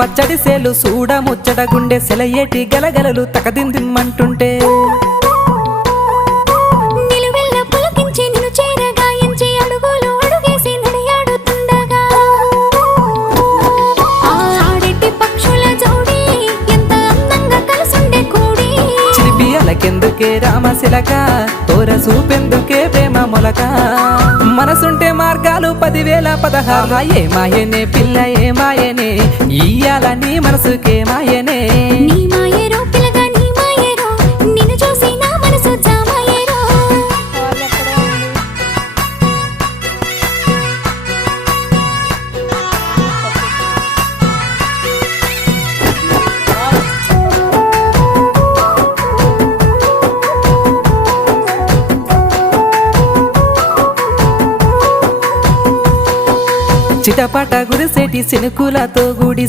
పచ్చడి సేలు సూడ ముచ్చట గుండె సెలయేటి గలగలలు తకదిందిమ్మంటుంటే. అలకెందుకే రామశిలక తోర సూపెందుకే ప్రేమ మొలక. మనసుంటే మార్గాలు పదివేల పదహారు. ఏ మాయనే పిల్ల ఏ మాయనే ఇయ్యాలని మనసుకే మాయనే. చిటపట గురిసేటి సినుకులతో గుడి